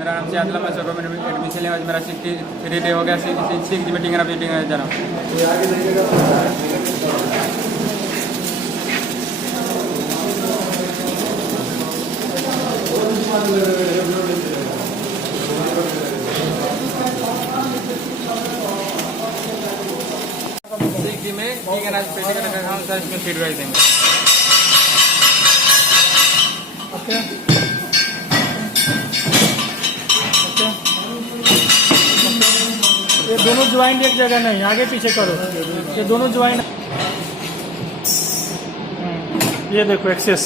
मेरा नाम सियादला, मैं SAFCO में एडमिशन लिया। मेरा 63 डे हो गया, 6 मीटिंग है जा रहा हूँ। में ठीक है ना, पेटी का रखा हूँ सर, इसमें फीडबैक देंगे। ओके ओके, ये दोनों ज्वाइंट एक जगह नहीं, आगे पीछे करो, ये दोनों ज्वाइंट। ये देखो एक्सेस।